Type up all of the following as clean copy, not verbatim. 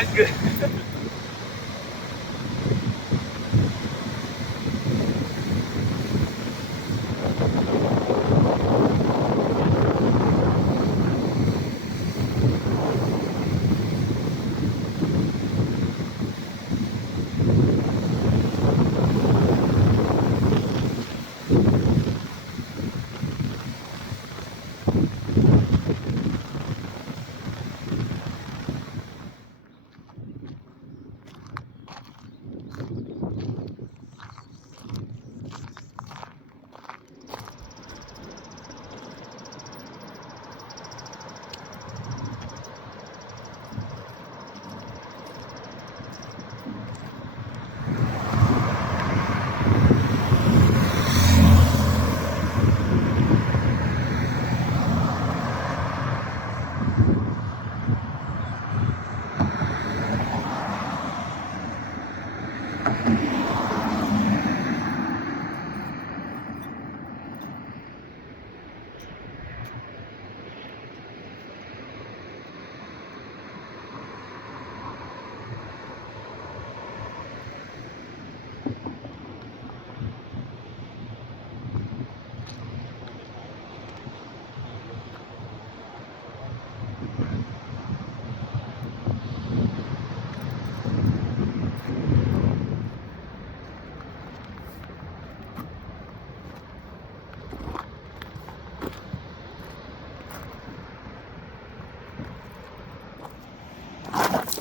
太good.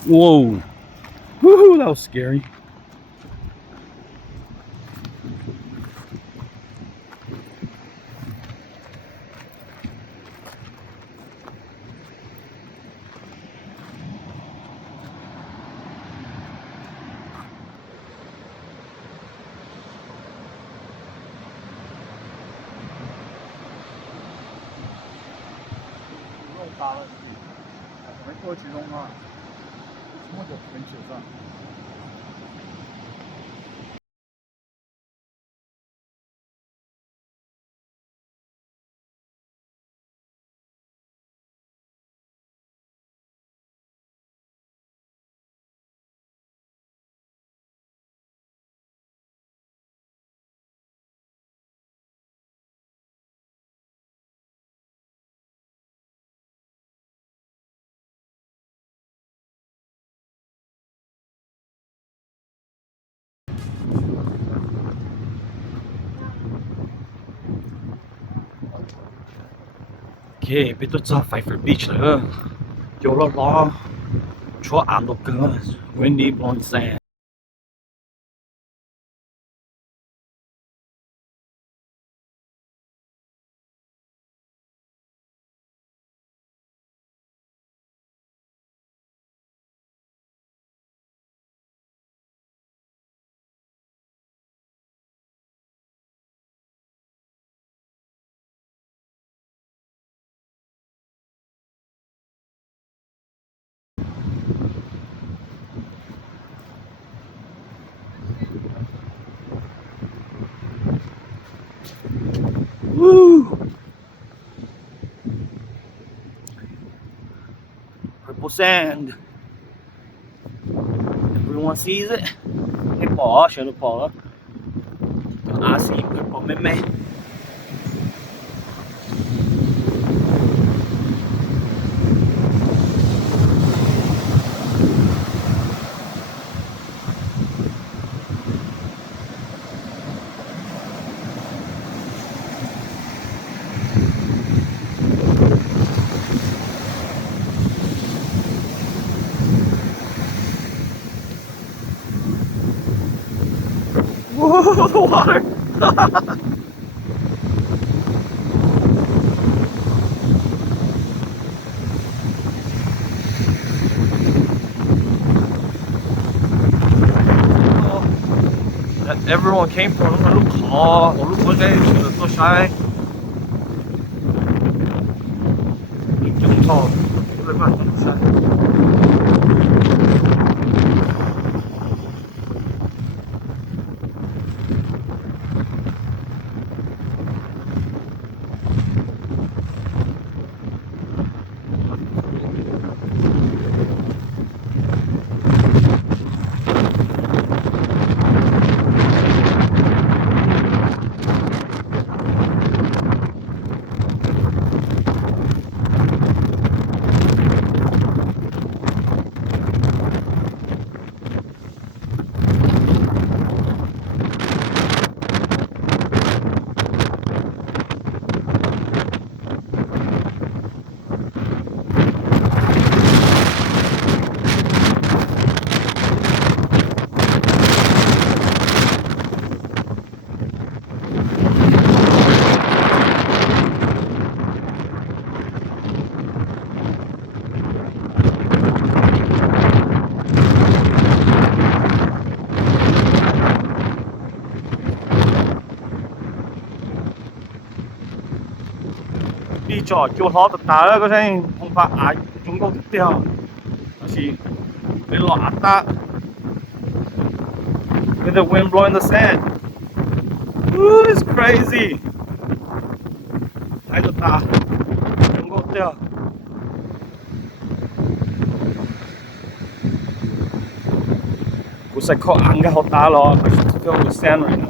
Whoa. Woohoo, that was scary. Okay, 俾到揸 Pfeiffer Beach 嚟啦，有落落，坐硬落㗎 ，windy blowing sand。Woo! Purple sand. Everyone sees it. 你bỏ上到bỏ啦，有 RC purple 咩咩。Whoa, the water! That everyone came from a little car, or look what they should have shy. Young tall, look at đi trò chỗ lo tất cả có thể không phải ai chúng có tiếp theo chỉ để lo ta with the wind blowing the sand. Ooh, it's crazy. Ai tất cả chúng có tiếp theo. Cú sẽ khó ăn cái hậu ta lo, it's filled with sand right now.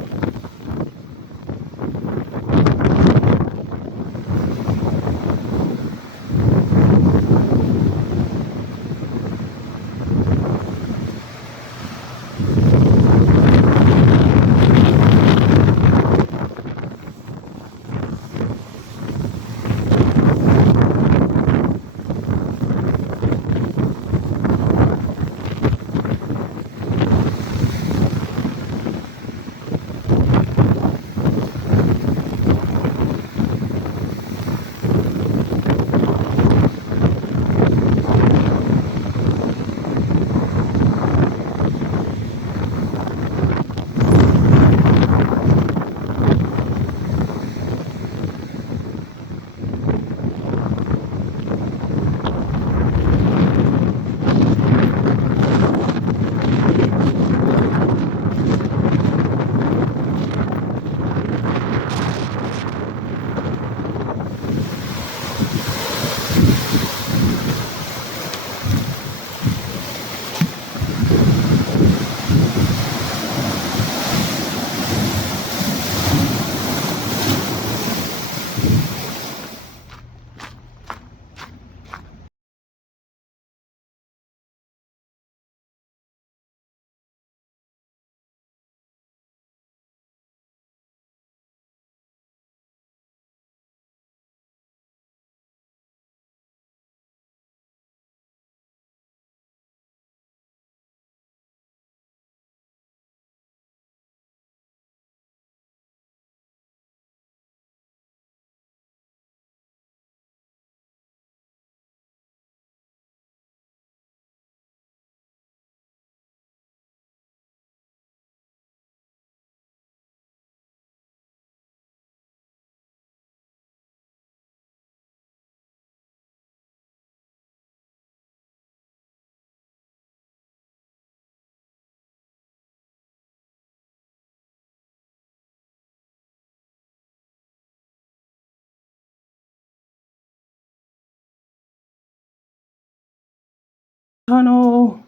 Tunnel.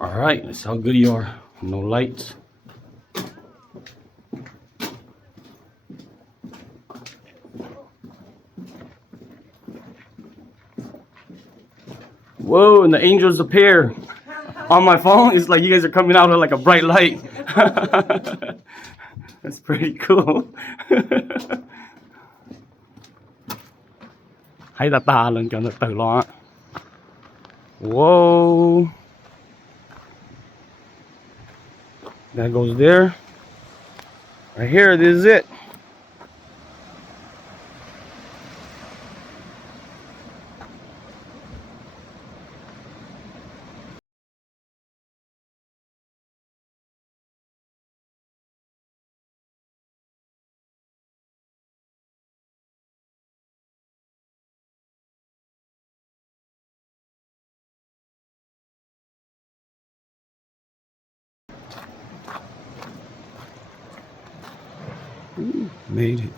All right, that's how good you are. No lights. Whoa, and the angels appear. On my phone, it's like you guys are coming out of like a bright light. That's pretty cool. Hay là ta lần cho nó tự lo. Whoa. That goes there. Right here, this is it. Ooh, made it.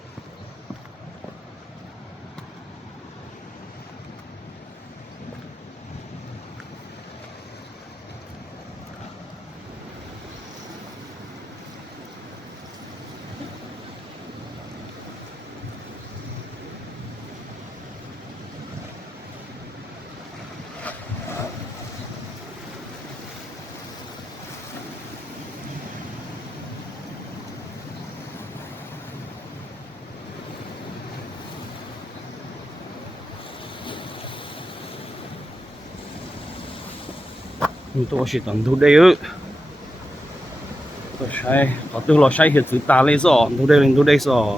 Tôi sẽ tận thu đây ư. Tôi sai, có từ lo sai hiện sự ta lấy rõ, thu đây lên thu đây rõ.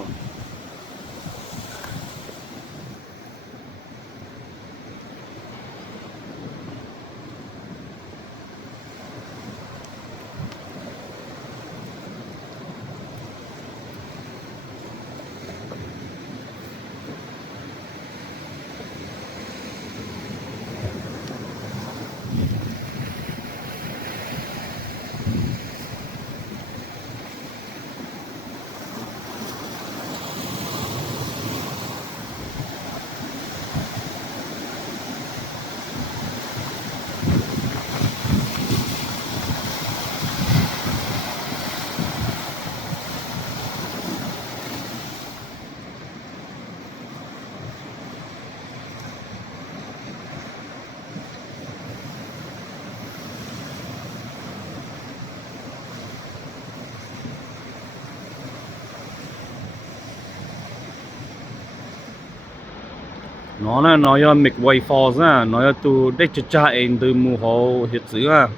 nó do make way for ra nó tu để cho cha em từ mù hồ hiện sự à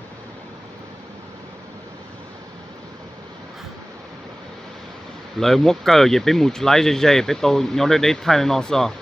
lời mua cờ về bên mù lái dây dây bên tôi nhau đây thay nó sao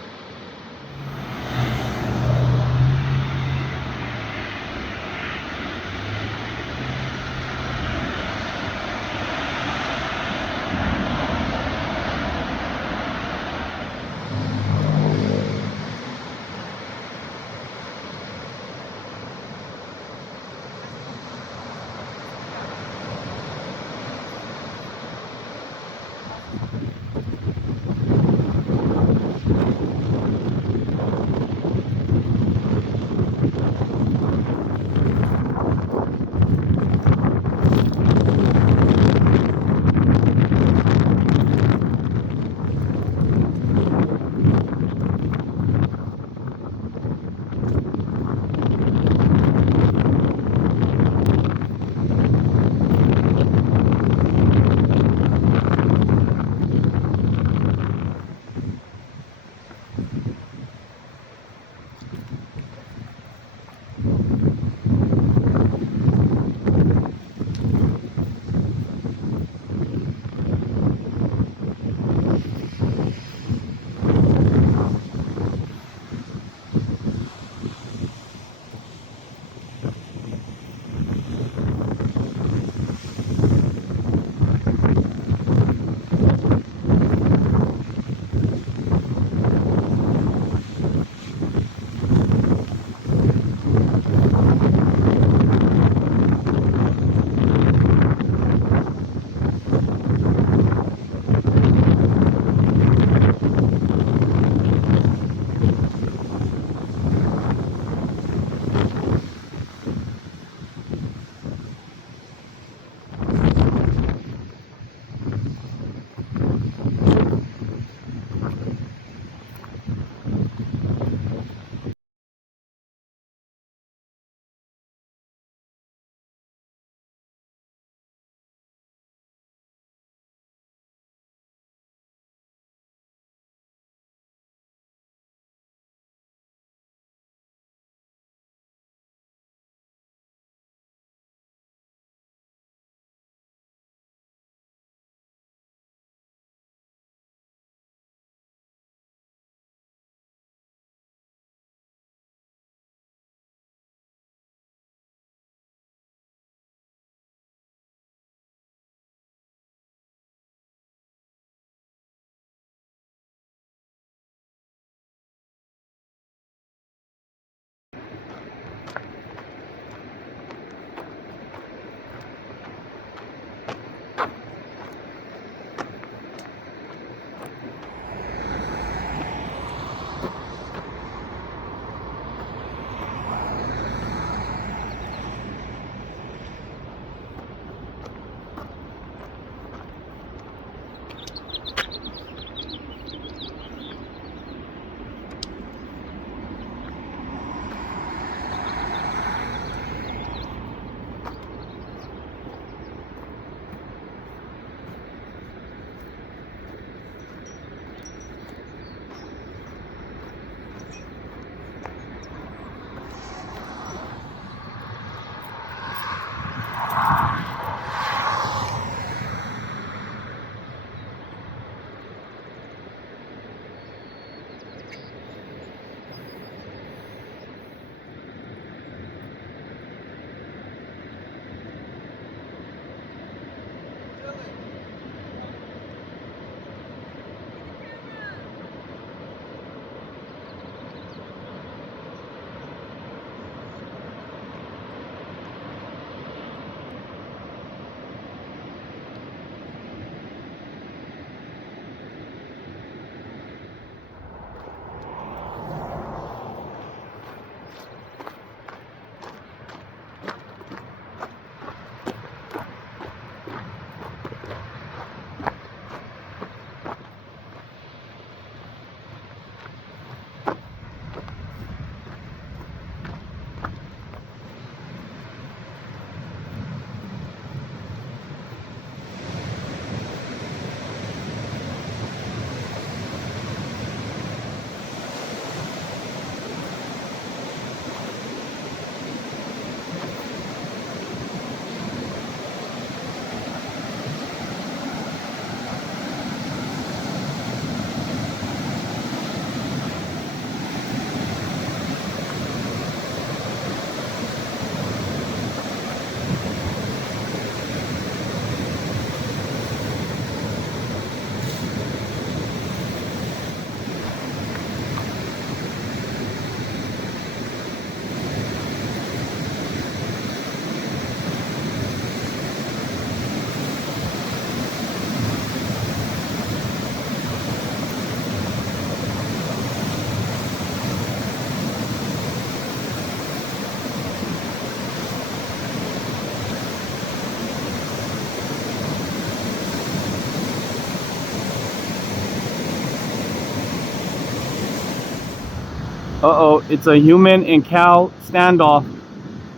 Uh-oh, it's a human and cow standoff.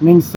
Ming's